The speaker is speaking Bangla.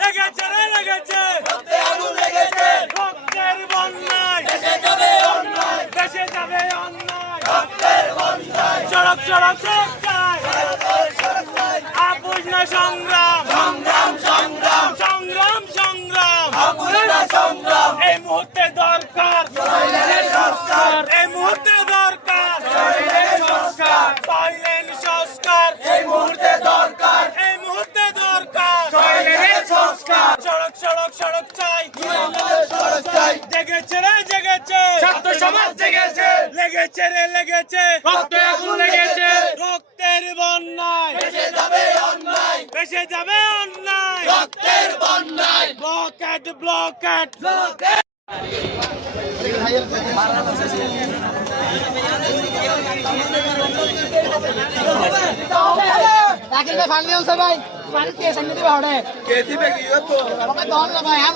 লেগেছে রে লেগেছে রক্তের বন্যায় দেশে যাবে অন্যায় সড়ক সড়ক সড়ক চাই আপুষ না সংগ্রাম সংগ্রাম এই মুহূর্তে দরকার এই মুহূর্তে দরকার সাইলেন্ট সংস্কার এই মুহূর্তে দরকার এই মুহূর্তে দরকার সড়ক সড়ক সড়ক চাই জেগেছে রে জেগেছে। ছাত্র সমাজ জেগেছে। লেগেছে রে লেগেছে। রক্ত আগুন লেগেছে। রক্তের বন্যায়। বেশে যাবে অন্যায়। বেশে যাবে অন্যায়। রক্তের বন্যায়। ব্লকেট ব্লকেট রাখিল ভাই পানি কে সামনে দিবে হড়ে কে দিবে কি? তো দম লাগায় হ্যাঁ